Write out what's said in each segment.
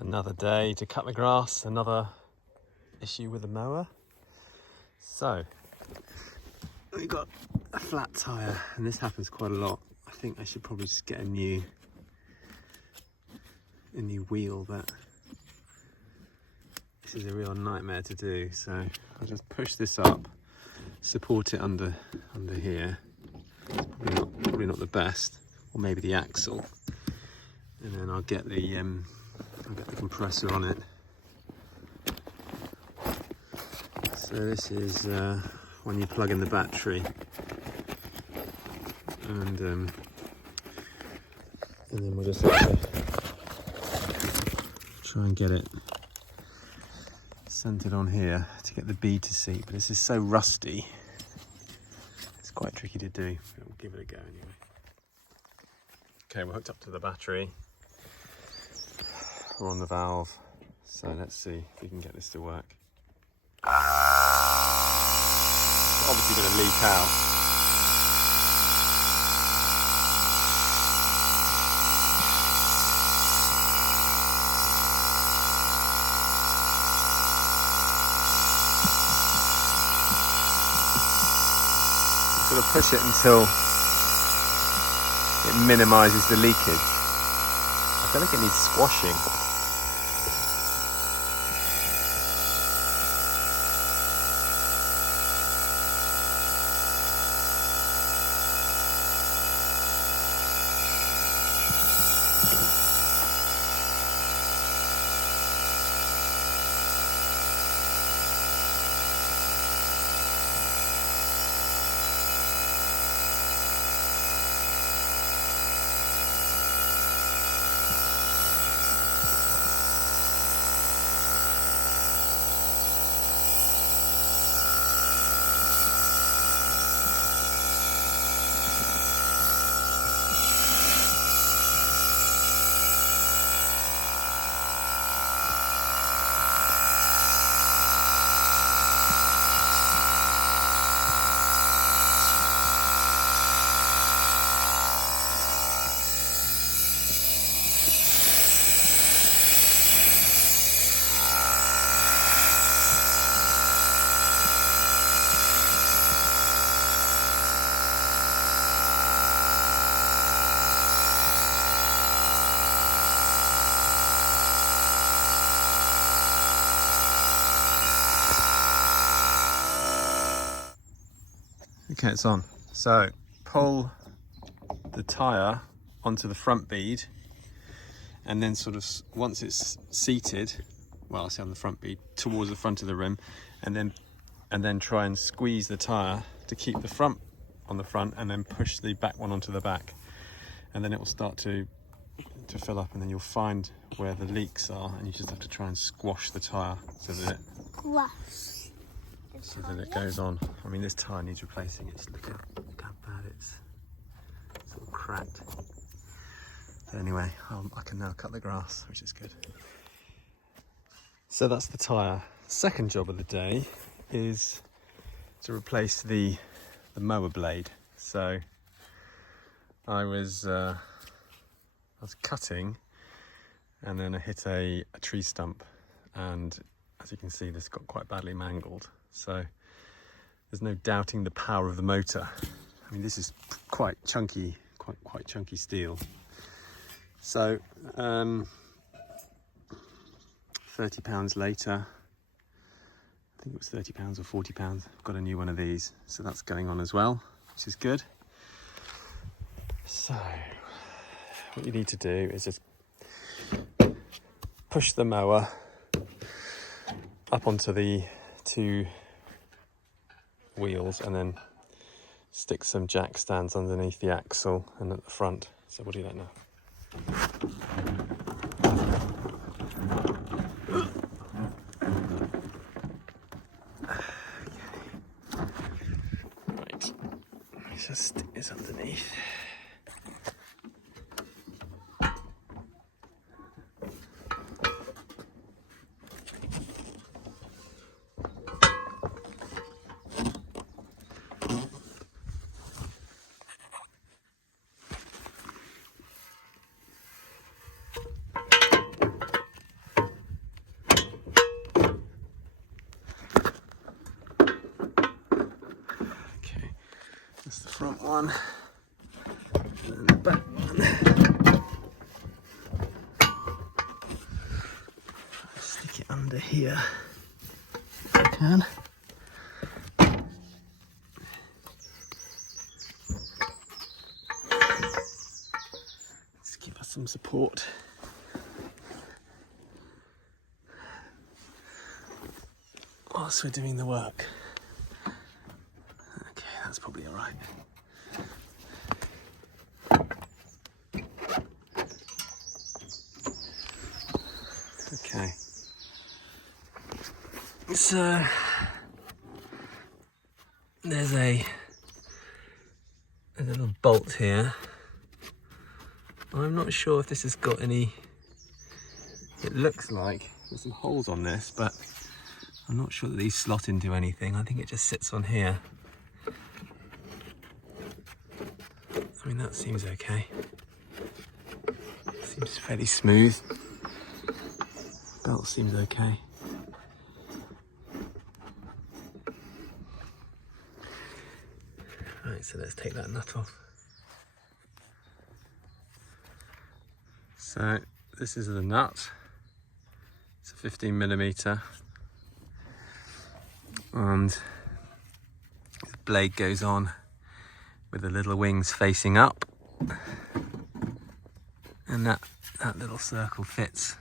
Another day to cut the grass, another issue with the mower. So, we've got a flat tyre, and this happens quite a lot. I think I should probably just get a new wheel, but this is a real nightmare to do. So I'll just push this up, support it under here. It's probably not the best, or maybe the axle, and then I'll get the compressor on it. So this is when you plug in the battery, and then we'll just have to try and get it centered on here to get the bead to seat. But this is so rusty, it's quite tricky to do. We'll give it a go anyway. Okay, we're hooked up to the battery. We're on the valve, so let's see if we can get this to work. It's obviously going to leak out. Sort of push it until it minimises the leakage. I feel like it needs squashing. Okay, it's on. So pull the tyre onto the front bead, and then sort of once it's seated, well, I say on the front bead, towards the front of the rim, and then try and squeeze the tyre to keep the front on the front, and then push the back one onto the back, and then it will start to fill up, and then you'll find where the leaks are, and you just have to try and squash the tyre so that it goes on. I mean, this tyre needs replacing. Look how bad it's sort of cracked. But anyway, I can now cut the grass, which is good. So that's the tyre. Second job of the day is to replace the mower blade. So I was cutting, and then I hit a tree stump, and as you can see, this got quite badly mangled. So there's no doubting the power of the motor. I mean, this is quite chunky steel. So 30 pounds later, I think it was 30 pounds or 40 pounds, I've got a new one of these. So that's going on as well, which is good. So what you need to do is just push the mower up onto the two wheels, and then stick some jack stands underneath the axle and at the front. So we'll do that now. Right, let's just stick this underneath. one. And the back one. Stick it under here if I can. Just give us some support. Whilst we're doing the work. Okay, that's probably all right. Okay. So there's a little bolt here. I'm not sure if this has got any. It looks like there's some holes on this, but I'm not sure that these slot into anything. I think it just sits on here. I mean, that seems okay. Seems fairly smooth. Belt seems okay. Right, so let's take that nut off. So this is the nut. It's a 15mm. And the blade goes on with the little wings facing up, and that little circle fits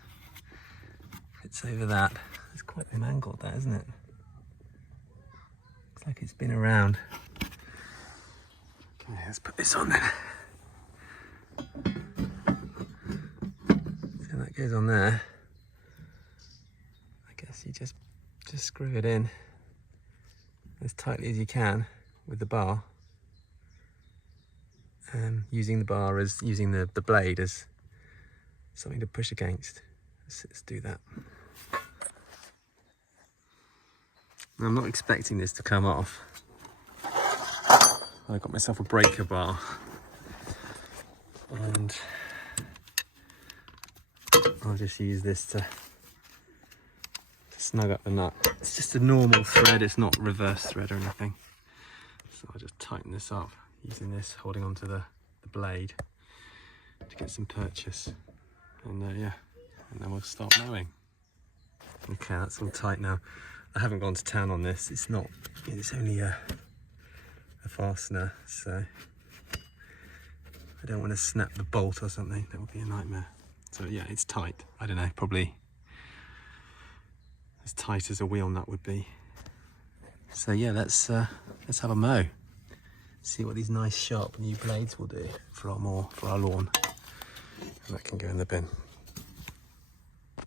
over that. It's quite mangled, that, isn't it? Looks like it's been around. Okay, let's put this on then. So that goes on there. I guess you just screw it in as tightly as you can with the bar, using the bar as using the blade as something to push against. Let's do that. I'm not expecting this to come off. I got myself a breaker bar, and I'll just use this to snug up the nut. It's just a normal thread, it's not reverse thread or anything. So I'll just tighten this up using this, holding onto the blade to get some purchase. And yeah, and then we'll start mowing. Okay, that's all tight now. I haven't gone to town on this. It's only a fastener, so I don't want to snap the bolt or something. That would be a nightmare. So yeah, it's tight. I don't know, probably as tight as a wheel nut would be. So yeah, let's have a mow. See what these nice sharp new blades will do for our lawn. And that can go in the bin.